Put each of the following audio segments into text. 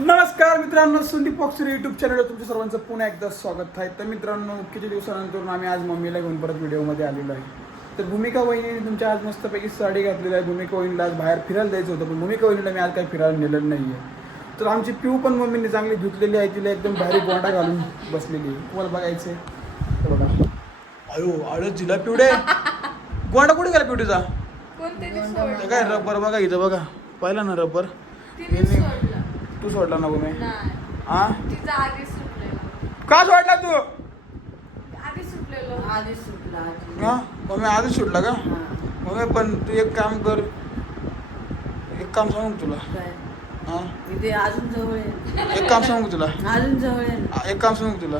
नमस्कार मित्रांनो Sandeep boxer YouTube चॅनलवर तुमच्या सर्वांचं पुन्हा एकदा स्वागत आहे. तर मित्रांनो किती दिवसानंतर आम्ही आज मम्मीला घेऊन परत व्हिडिओमध्ये आलेलो आहे. तर भूमिका वहिनीने तुमच्या आज मस्तपैकी साडी घातलेली आहे. भूमिका वहिनीला आज बाहेर फिरायला जायचं होतं पण भूमिका वहिनीला मी आज काही फिरायला नेलेलं नाही आहे तर आमची पिऊ पण मम्मीने चांगली धुतलेली आहे. तिला एकदम भारी गोंडा घालून बसलेली आहे. तुम्हाला बघायचं आहे बघा. अयो आळस जिला पिवडे गोंडा कुठे गेला पिवडीचा? काय रबर बघा इथं बघा. पाहिलं ना रबर. तू सोडला ना भूमी नाही. हा तिचं आधी सुटलेलं. का सोडला तू आधी सुटलेलं. आधी सुटला आधी. हा मग मी आधीच सुटला का हा. मग पण तू एक काम कर एक काम सांगू का तुला काय? हा इथे अजून जवळ आहे एक काम सांगू का तुला अजून जवळ आहे एक काम सांगू का तुला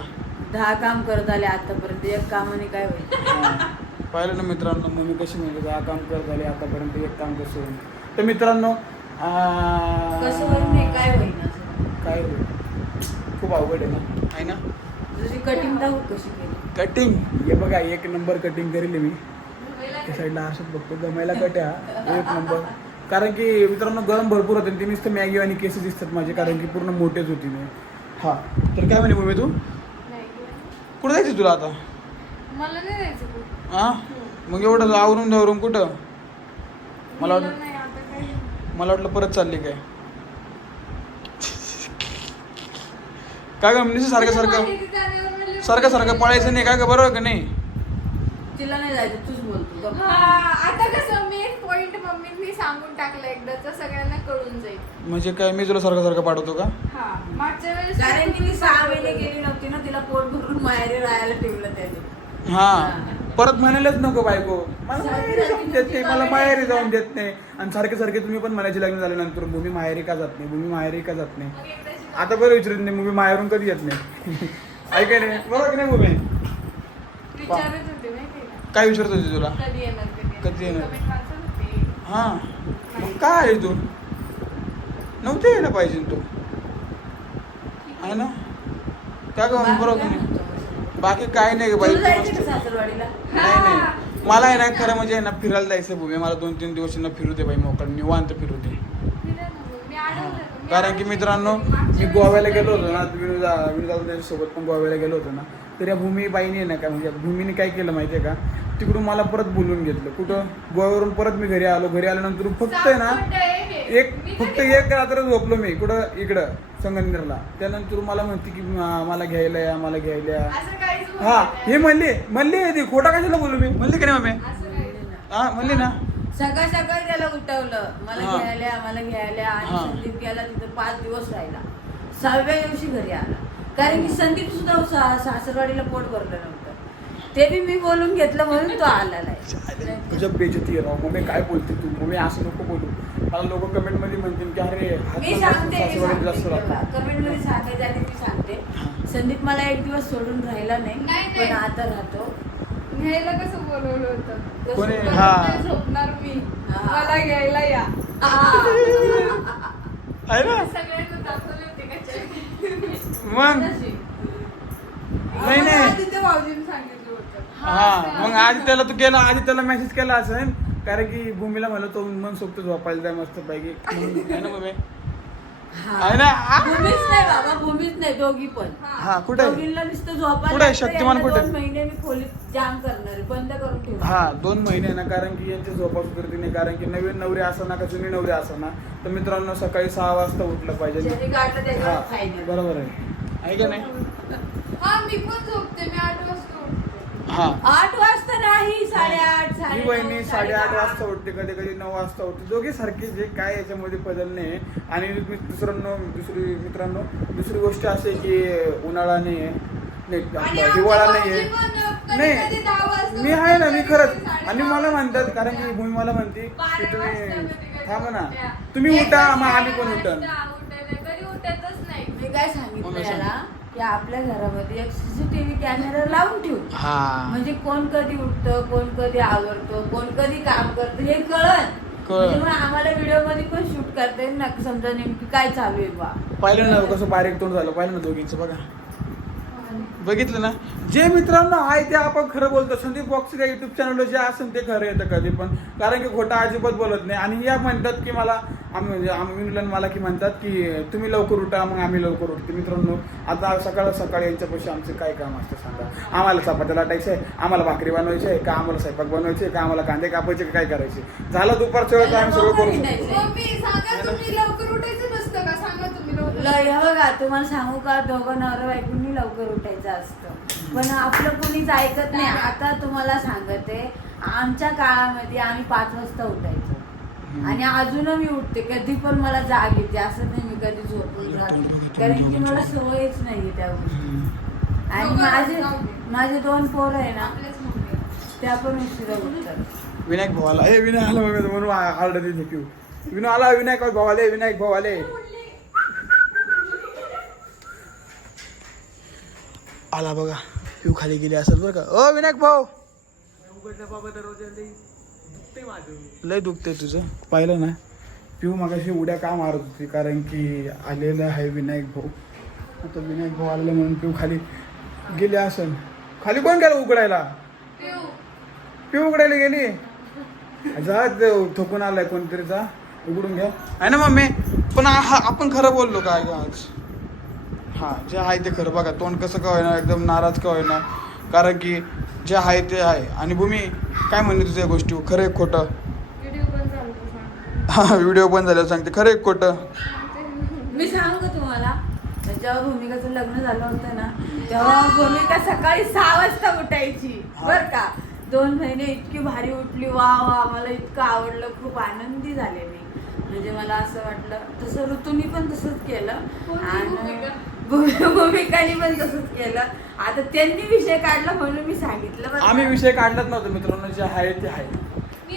दहा काम करत आले आतापर्यंत एक कामाने काय होईल. पाहिलं ना मित्रांनो मम्मी कशी म्हणते हा काम करत झाले आतापर्यंत एक काम कसं होईल तर मित्रांनो कसं होईल नाही काय होईल? असं. काय होईल? खूप अवघड आहे ना? आहे ना? कटिंग दाखव कशी केली. कटिंग हे बघा एक नंबर कटिंग करेल मी. त्या साईडला असंच बघतो. जमायला कट्या एक नंबर कारण की मित्रांनो गरम भरपूर होते आणि ते नुसतं मॅगी आणि केस दिसतात माझे कारण की पूर्ण मोठेच होती मी. हा. तर काय म्हणे मम्मी तू. कुठं जायचं तुला आता? मला नाही जायचं कुठं. हा मग एवढं आवरून धावरून कुठं? मला गेलं वाटलं नाही, आता काय? मला वाटलं परत चालली काय. काय ग म्हणजे सारखं सारखं सारखं सारखं पळायचं नाही काय का बरोबर का नाही? तिला नाही जायचं तूच बोलतो गप्प. हा, आता कसं मी एक पॉइंट मम्मींनी सांगून टाकलं एकदाच सगळ्यांना कळून जाईल. म्हणजे काय मी तुला सारखं सारखं पाठवतो का? हा मागच्या वेळेस कारण की ती सहा महिने गेली नव्हती ना तिला पोट भरून माहेरी राहायला ठेवलं त्याने. हा. परत म्हणायलाच नको बायको. मला माहेरी जाऊन देत नाही मला माहेरी जाऊन देत नाही. आणि सारखे सारखे तुम्ही पण म्हणायचे लग्न झाल्यानंतर भूमी माहेरी का जात नाही? भूमी माहेरी का जात नाही? आता बरं विचारत नाही भूमी माहेरून कधी येत नाही? ऐकाय नाही बरोबर की नाही भूमी? काय विचारत होती तुला? कधी येणार. हा. मग काय आहे तू? नव्हते यायला पाहिजे तू. आहे. ना? काय बरोबर बाकी काय नाही बाई. नाही नाही. मला आहे ना खरं म्हणजे आहे ना फिरायला जायचं भूमी. मला दोन तीन दिवस ना फिरू दे बाई मोकळ. निवांत फिरू दे. हा. कारण की. मित्रांनो मी गोव्याला गेलो होते. ना. विनोदा त्यांच्यासोबत पण गोव्याला गेलो होतो ना. तर या भूमीबाईने आहे ना काय म्हणजे भूमीने काय केलं माहिती आहे का? तिकडून मला परत बोलून घेतलं. कुठं? गोव्यावरून परत मी घरी आलो. घरी आल्यानंतर फक्त आहे ना. एक फक्त एक रात्र झोपलो मी कुठं? इकडं संगमनेरला त्यानंतर मला म्हणते की "मा- मला घ्यायला या मला घ्यायला या. असं काहीच बोललं हा. हे म्हणले म्हणले ती खोटा कशाला बोलू मी? म्हणले का नाही मम्मी असं हा म्हणले ना. सकाळ सकाळी त्याला उठवलं. मला हा. घ्यायला मला घ्यायला आणि हा. संदीप गेला तिथं पाच दिवस राहिला. सहाव्या दिवशी घरी आला. कारण की संदीप सुद्धा सा- सासरवाडीला पोट भरलं नव्हतं. ते बी मी बोलून घेतलं म्हणून तो आला नाही तुझ्या बेजती आहे राव मम्मी काय बोलते तू मम्मी असं नको बोलू मला लोक कमेंटमध्ये म्हणतील की अरे हा मी सांगते सासरवाडीत जास्त राहतो कमेंटमध्ये सांगायच्या आधी मी सांगते. संदीप मला एक दिवस सोडून राहिला नाही पण. आता राहतो घ्यायला कसं बोलवलं होतं? हा. झोपणार मी. मला घ्यायला या आहे ना सगळ्यांना दाखवले होते का? मग. नाही नाही आदित्य भाऊजींनी सांगितलं होतं हा मग आधी त्याला तू केला आधी त्याला मेसेज केला असेल कारण की भूमीला म्हणलं तो मन सोबत झोपायला जाय मस्त पैकी आहे ना मम्मी हा. आहे ना आ? भूमीच नाही बाबा भूमीच नाही दोघी पण हा कुठे दोघींना नुसतं झोपायला कुठे आहे? लागतं. शक्तिमान यांना कुठे? दोन महिने मी खोलीत जाम करणार आहे. बंद करून ठेवणार हा दोन महिने ना कारण की यांची झोपा सुधरती नाही कारण की नवीन नवरी असताना का जुनी नवरी असताना तर मित्रांनो सकाळी सहा वाजता उठलं पाहिजे ज्याने गाठलं त्याच्यावर हा फायनल बरोबर आहे आहे का नाही हा मी पण झोपते मी आठ वाजता उठते हा. आठ वाजता नाही साडेआठ ही साडे वहिनी साडेआठ वाजता उठते कधी कधी नऊ वाजता उठते. दोघे सारखे जे काय याच्यामध्ये बदल नाही. आणि मी दुसऱ्यांनो दुसरी मित्रांनो दुसरी गोष्ट असे की उन्हाळा नाही आहे नाही आणि आपला हिवाळा नाही पण आहे कधी कधी दहा वाजता नाही मी आहे ना मी खरंच. आणि मला म्हणतात कारण की. भूमी मला म्हणते की बारा वाजता तुम्ही कधी थांबा ना. उठत्या. तुम्ही उठा मग आम्ही पण साडेबारा उठन. वाजता कधी उठतच नाही. मी काय मग सांगितलं याला? की आपल्या घरामध्ये एक सीसीटीव्ही कॅमेरा लावून ठेवू. हा. म्हणजे कोण कधी उठतं कोण कधी आवडतं कोण कधी काम करतं हे कळत. म्हणजे मग आम्हाला व्हिडिओमध्ये पण शूट करता येईल ना समजा नेमकी काय चालू आहे बा पाहिलं ना कसं बारीक तोंड झालं. पाहिलं ना दोघींचं बघा. बघितलं ना? जे मित्रांनो आहे ते आपण खरं बोलतो. संदीप बॉक्स या युट्यूब चॅनलवर जे असेल ते खरं येतं कधी पण. कारण की खोटा अजिबात बोलत नाही. आणि या म्हणतात की मला आम्ही म्हणजे आम्ही आणि मला की म्हणतात की तुम्ही लवकर उठा मग आम्ही लवकर उठते. मित्रांनो आता सकाळ सकाळी यांच्यापाशी आमचं काय काम असतं सांगा. आम्हाला चपात्या लाटायचं आहे आम्हाला भाकरी बनवायची आहे का आम्हाला स्वयंपाक बनवायचे आहे का आम्हाला कांदे कापायचे काय करायचे? झालं दुपारच्या वेळेत आम्ही सगळं करू शकतो मम्मी सांगा तुम्ही लवकर उठायचं नसतं का? सांगा तुम्ही लवकर. ल- हे बघा तुम्हाला सांगू का? दोघं नवरा बायकोंनी लवकर उठायचं असतं. पण आपलं कोणीच ऐकत नाही. आता तुम्हाला सांगते आमच्या काळामध्ये आम्ही पाच वाजता उठायचो. आणि अजूनही मी उठते. कधी पण मला जाग येते. असं नाही मी कधी झोपून राहते. कारण की मला सवयच नाही त्या गोष्टी. आणि माझे. माझे दोन पोरं आहे ना त्या पण उशिरा उठतात. विनायक भाऊ आला. ए विनायक आला मग म्हणून ऑर्डर देते पिऊ विनू आला विनायक भाऊ आले विनायक भाऊ आले. आला बघा. पिऊ खाली गेली असेल बरं का. ओ विनायक भाऊ. लय दुखते तुझं. पाहिलं ना? पिऊ मागाशी उड्या का मारत होती? कारण की आलेलं आहे विनायक भाऊ. आता विनायक भाऊ आलेलं म्हणून पिऊ खाली गेले असेल खाली कोण गेलं उघडायला पिऊ. पिऊ उघडायला गेली? जा ते थोकून आलाय कोणतरी जा. उघडून घ्या. आहे ना मम्मी? पण हा आपण खरं बोललो का ग आज? हा जे आहे ते खरं. बघा तोंड कसं का होईना एकदम नाराज का होईना? कारण की जे आहे ते आहे. आणि भूमी काय म्हणली तुझ्या गोष्टी? खरं एक खोटं? व्हिडिओ हा बंद झाल्यावर सांगते. खरं एक खोटं? मी सांगू का तुम्हाला. जेव्हा भूमिकाचं लग्न झालं होतं ना तेव्हा भूमिका सकाळी सहा वाजता उठायची. बर का? दोन महिने इतकी भारी उठली. वा वा मला इतकं आवडलं. खूप आनंदी झाले मी. म्हणजे मला असं वाटलं तसं ऋतूनी पण तसंच केलं. आणि भूमिकानी पण तसंच केलं. आता त्यांनी विषय काढला म्हणून मी सांगितलं? आम्ही विषय काढलाच नव्हतो मित्रांनो जे आहे ते आहे.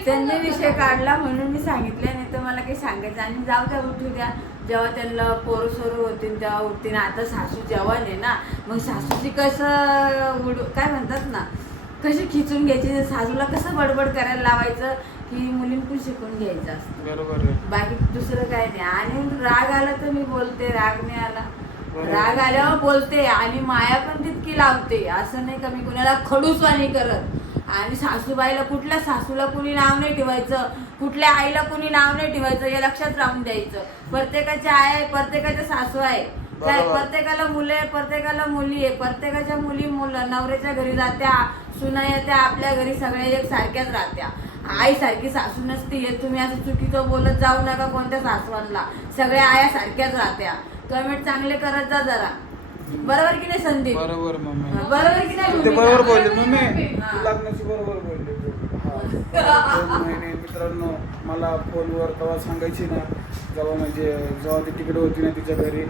त्यांनी विषय. काढला म्हणून मी सांगितलं नाही तर मला काही सांगायचं आणि जाऊ द्या उठू द्या. जेव्हा त्यांना पोरं सोरू होतील तेव्हा उठतील. आता सासू जवान आहे ना मग सासूची कसं उड काय म्हणतात ना कशी खिचून घ्यायची? सासूला कसं बडबड करायला लावायचं? की मुलींकडून शिकून घ्यायचं असतं. बरोबर आहे. बाकी दुसरं काय नाही. आणि राग आला तर मी बोलते राग नाही आला. राग आल्यावर बोलते आणि माया पण तितकी लावते. असं नाही का मी कुणाला खडूसवाणी करत? आणि सासूबाईला कुठल्या सासूला कुणी नाव नाही ठेवायचं? कुठल्या आईला कुणी नाव नाही ठेवायचं? हे लक्षात राहून द्यायचं. प्रत्येकाची आई आहे प्रत्येकाच्या सासू आहे. काय. प्रत्येकाला मुले आहे प्रत्येकाला मुली आहे. प्रत्येकाच्या मुली मुलं नवऱ्याच्या घरी जात्या सुना येत्या आपल्या घरी सगळ्या एक सारख्याच राहत्या. आई सारखी सासू नसती हे तुम्ही असं चुकीचं बोलत जाऊ नका कोणत्या सासवांना. सगळ्या आया सारख्याच राहत्या. कमेंट चांगले करत जा जरा बरोबर की नाही संदीप बरोबर मम्मी हा, बरोबर की नाही ते भूमिका? बरोबर बोलले मम्मी. तू लग्नाची बरोबर बोलले तू. हा. दोन महिने मित्रांनो मला फोनवर तेव्हा सांगायची ना जेव्हा म्हणजे जेव्हा ती तिकडे होती ना तिच्या घरी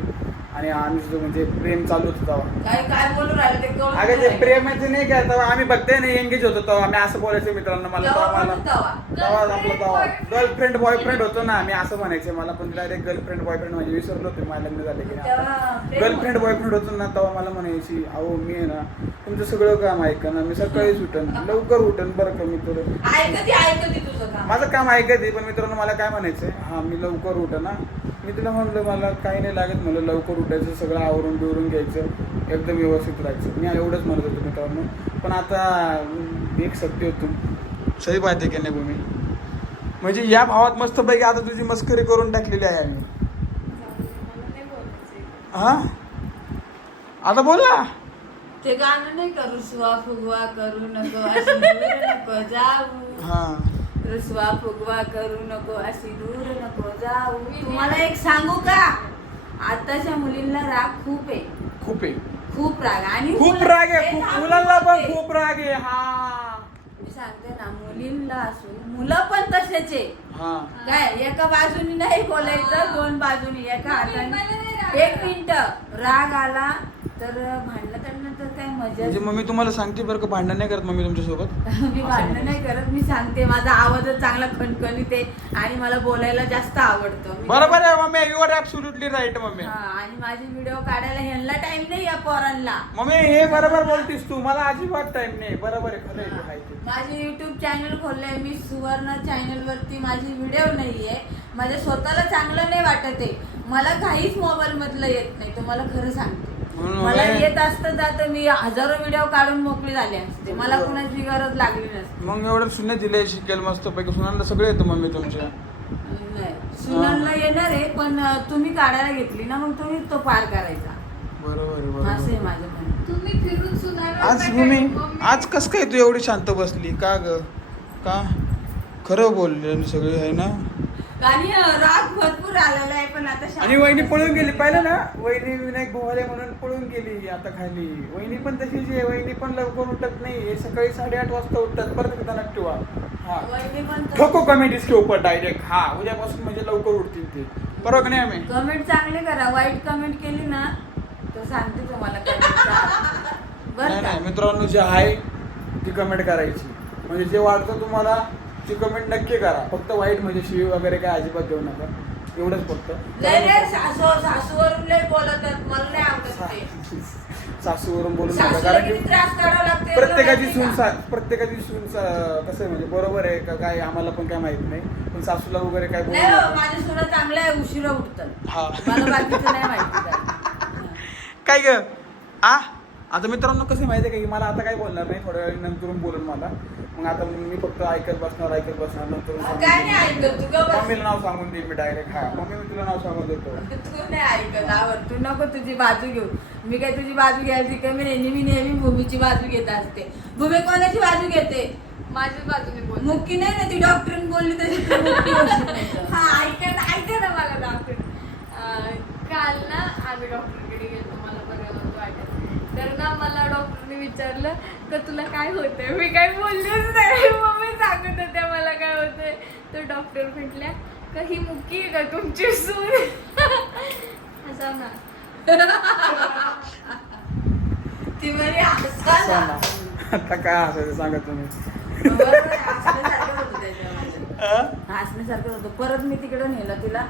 आणि आम्ही जो म्हणजे प्रेम चालू होतं तेव्हा काय काय बोलू ते कळून अगं ते नाही. प्रेमाचं नाही काय तेव्हा आम्ही बघते नाही एंगेज होतो तेव्हा. आम्ही असं बोलायचं मित्रांनो मला तेव्हा तेव्हा मला तेव्हा. तेव्हा आपलं तेव्हा. गर्लफ्रेंड बॉयफ्रेंड होतो ना आम्ही असं म्हणायचे. मला पण डायरेक्ट गर्लफ्रेंड बॉयफ्रेंड म्हणजे विसरलो होते माझ्या लग्न झाले की तेव्हा प्रेम गर्लफ्रेंड बॉयफ्रेंड होतो ना तेव्हा मला म्हणायची अहो मी आहे ना तुमचं सगळं काम ऐका ना मी सकाळीच उठन लवकर उठन बरं का मी थोडं ऐकती ऐकती तुझं काम. माझं काम ऐकते पण मित्रांनो मला काय म्हणायचंय? हा मी लवकर उठ ना मी तिला म्हणलं मला काही नाही लागत. मला लवकर उठायचं सगळं आवरून बिवरून घ्यायचं एकदम व्यवस्थित राहायचं. मी एवढंच म्हणत होतो मित्रांनो. पण आता एक सत्य होतो. सही पाहते की नाही भूमी? म्हणजे या भावात मस्तपैकी आता तुझी मस्करी करून टाकलेली आहे आम्ही. हा? आता बोल. ते गाणं नाही करू रुसवा फुगवा करू नको नको जाऊ. हा. रुसवा फुगवा करू नको अशी दूर नको जाऊ. तुम्हाला एक सांगू का? आताच्या मुलींना राग खूप आहे. खूप आहे. खूप राग. आणि खूप राग आहे. खूप मुलांना पण. खूप राग आहे. हा. मी सांगते ना मुलींना असो मुलं पण तसेच आहे. हा. काय एका बाजूनी नाही बोलायचं दोन बाजूनी एका हाताने. एक. मिनिट. राग आला तर भांडलं त्यांना तर काय मजा म्हणजे मम्मी तुम्हाला सांगते बरं का भांडण नाही करत मम्मी तुमच्यासोबत? मी भांडण नाही. करत मी सांगते. माझा आवाजच चांगला खणखणीत आहे आणि मला बोलायला जास्त आवडतं. मी- बरोबर आहे mummy you are absolutely right mummy. हा, आणि माझे व्हिडिओ काढायला ह्यांना टाइम नाही या पोरांना. मम्मी हे बरोबर बोलतीस तू. मला अजिबात टाइम नाही. बरोबर आहे खरं आहे ते, आहे ते. माझे युट्यूब चॅनल खोललंय मी सुवर्ण चॅनल वरती माझी व्हिडिओ नाहीये. माझ्या स्वतःला चांगलं नाही वाटत आहे. मला काहीच मोबाईल मधलं येत नाही. तुम्हाला खरं सांगते. मला येत असतं जातं मी हजारो व्हिडिओ काढून मोकळी झाले असते. मला कुणाची गरज लागली नसते. मग एवढं सुने दिले शिकेल मस्त पैकी सुनांना सगळे येतं मम्मी तुमच्या. नाही. सुनांना येणार आहे पण तुम्ही काढायला घेतली ना मग तुम्ही तो पार करायचा. बरोबर असं आहे बरोबर माझं म्हणणं. तुम्ही फिरून सुनार आज भूमी आज कस काय तू एवढी शांत बसली? का ग? का? खरं बोलले सगळे आहे ना? आणि राग भरपूर आलेला आहे पण आता आणि वहिनी पळून. गेली. पाहिलं ना? वहिनी विनायक भोवाले म्हणून पळून गेली आता खाली. वहिनी पण तशीच आहे. वहिनी पण लवकर उठत नाही. हे सकाळी साडेआठ वाजता उठतात. परत एकदा नक्की वा हा. वहिनी पण ठोको कमेंट इसके ऊपर डायरेक्ट हा उद्यापासून म्हणजे लवकर उठतील ते. बरोबर का नाही आम्ही. कमेंट चांगले करा. वाईट कमेंट केली ना तर सांगते तुम्हाला comment बर नाही का? नाही मित्रांनो जे आहे ती कमेंट करायची. म्हणजे जे वाटतं तुम्हाला ती कमेंट नक्की करा. फक्त वाईट म्हणजे शिवी वगैरे काय अजिबात देऊ नका. एवढंच फक्त. लय लय सासू सासूवरून लय बोलतात मला नाही आवडत ते. सासूवरून बोलून नका. सासूला कारण किती की त्रास काढावा लागते प्रत्येकाची सून माहिती का? सा- प्रत्येकाची सून सा- कसं आहे म्हणजे बरोबर आहे का काय आम्हाला पण काय माहीत नाही. पण सासूला वगैरे काय बोलू नाही हो, नका. माझे सुना चांगले आहे उशिरा उठतात. हा. मला बाकीचं नाही माहिती. काय काय ग? आ? आता मित्रांनो कसं माहिती आहे का? की मला आता काय बोलणार नाही थोड्या वेळ नंतरून बोलून मला. मग आता मी फक्त ऐकत बसणार ऐकत बसणार नंतर काय नाही ऐकत तू गं बस. मम्मीला नाव सांगून देईल मी डायरेक्ट हा. मम्मी मी तुला नाव सांगून देतो. तू नाही ऐकत आवड तू नको तुझी बाजू घेऊ. मी काय तुझी बाजू घ्यायची कमी नाही मी नेहमी भूमीची बाजू घेत असते. भूमी कोणाची बाजू घेते? माझ्याच बाजूने बोल मुक्की नाही ना ती डॉक्टरीन बोलली तशी. हा ऐका ना ऐका ना मला डॉक्टर काल ना आम्ही डॉक्टरकडे गेलो मला बरं नव्हतं वाटत तर ना मला डॉक्टरने विचारलं का तुला काय होतंय? मी काय बोललेच नाही. मम्मी सांगत होत्या मला काय होतंय? तर डॉक्टर म्हटल्या का ही मुक्की आहे का तुमची सून? असा ना. ती म्हणे हसा सांगा. ना. आता काय असायचं सांगा तुम्ही. हसण्यासारखं होतं त्याच्यामध्ये. हसण्यासारखं होतं. परत मी तिकडं नेलं तिला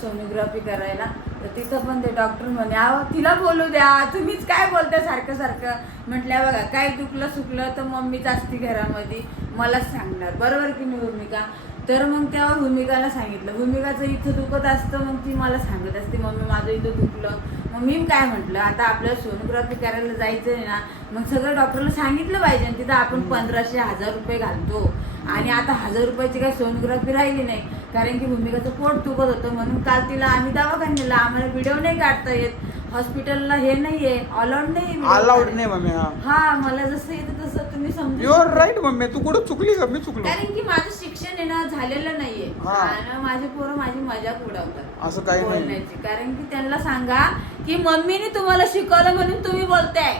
सोनोग्राफी करायला. तर तिथं पण ते डॉक्टर म्हणे अहो तिला बोलू द्या तुम्हीच काय बोलता सारखं सारखं? म्हटल्या बघा काय दुखलं सुकलं तर मम्मीच असती घरामध्ये मलाच सांगणार. बरोबर की नाही भूमिका? तर मग तेव्हा भूमिकाला सांगितलं. भूमिकाचं इथं दुखत असतं मग ती मला सांगत असते मम्मी माझं इथं दुखलं. मग मी काय म्हटलं आता आपल्याला सोनोग्राफी करायला जायचं आहे ना मग सगळं डॉक्टरला सांगितलं पाहिजे आणि तिथं आपण पंधराशे हजार रुपये घालतो. आणि आता हजार रुपयाची काही सोनोग्राफी राहिली नाही. कारण की भूमिकाचं पोट दुखत होतं. म्हणून काल तिला आम्ही दवाखान्याला आम्हाला व्हिडिओ नाही काढता येत. हॉस्पिटलला हे नाहीये. अलाउड नाही अलाउड नाही मम्मी हा. हा मला जसं येतं तसं तुम्ही समजू युअर. Right mummy. तू कुठं चुकली का? मी चुकलो. कारण की माझं शिक्षण आहे ना झालेलं नाहीये. हा. आणि माझे पोरं माझी मजाक उडवतात. असं काही नाही. बोलण्याची. कारण की त्यांना सांगा की मम्मीने तुम्हाला शिकवलं म्हणून तुम्ही बोलताय.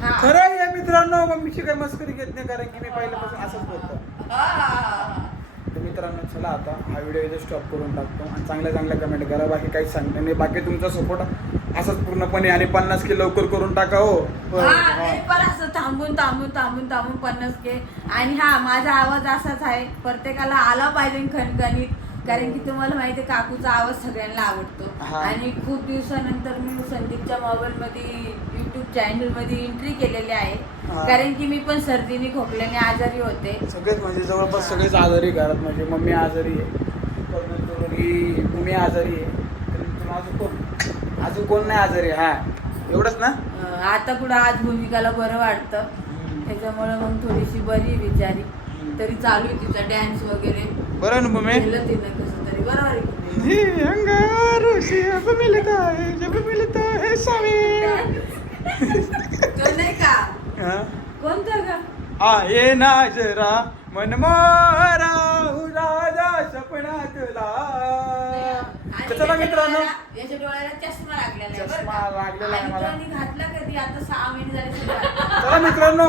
हा. खरं आहे मित्रांनो. मम्मीची काही मस्करी घेत नाही कारण की मी पहिल्यापासून असंच बोलतो. हा. तर मित्रांनो चला आता हा व्हिडिओ इथे स्टॉप करून टाकतो आणि चांगल्या चांगल्या कमेंट करा. बाकी काहीच सांगणार नाही. बाकी तुमचा सपोर्ट असंच पूर्णपणे आणि पन्नास के लवकर करून टाका हो. पण असं थांबून थांबून थांबून थांबून पन्नास के. आणि हा माझा आवाज असाच आहे. प्रत्येकाला आला पाहिजे खणखणीत. कारण की तुम्हाला माहिती आहे काकूचा आवाज सगळ्यांना आवडतो. हा. आणि खूप दिवसानंतर मी संदीपच्या मोबाईल मध्ये युट्यूब चॅनलमध्ये एंट्री केलेली आहे. कारण की मी पण सर्दीने खोकल्याने आजारी होते. सगळेच म्हणजे जवळपास सगळेच आजारी घरात. म्हणजे मम्मी आजारी आहे. ही भूमी आजारी आहे. अजून कोण? अजून कोण नाही आजारी? हा. एवढंच ना? आता पुढं आज भूमिकाला बरं वाटतं. त्याच्यामुळे मग थोडीशी बरी बिचारी. तरी चालू आहे तिचा डॅन्स वगैरे. बरं ना भूमी केलं तिनं कसं तरी. बरोबर आहे? हे है है तो नाही का? कोणतं का आहे ना जरा मन मोरा उराजा सपनातला चला मित्रांनो? याच्या डोळ्याला चष्मा लागलेला आहे बरं चष्मा का? लागलेला आहे आणि मला. तो मी घातला कधी? आता सहा महिने झाले सुद्धा घातला. चला मित्रांनो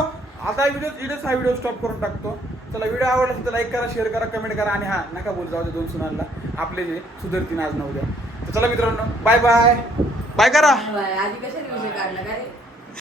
आता व्हिडिओ इथेच हा व्हिडिओ स्टॉप करून टाकतो. चला व्हिडिओ आवडला असेल तर लाईक करा शेअर करा कमेंट करा आणि हा नका बोल जाऊ दे दोन सुनांना. आपले जे सुधरतीन आज नऊ द्या. तर चला मित्रांनो बाय बाय बाय करा. आधी कशाने विषय काढला? का रे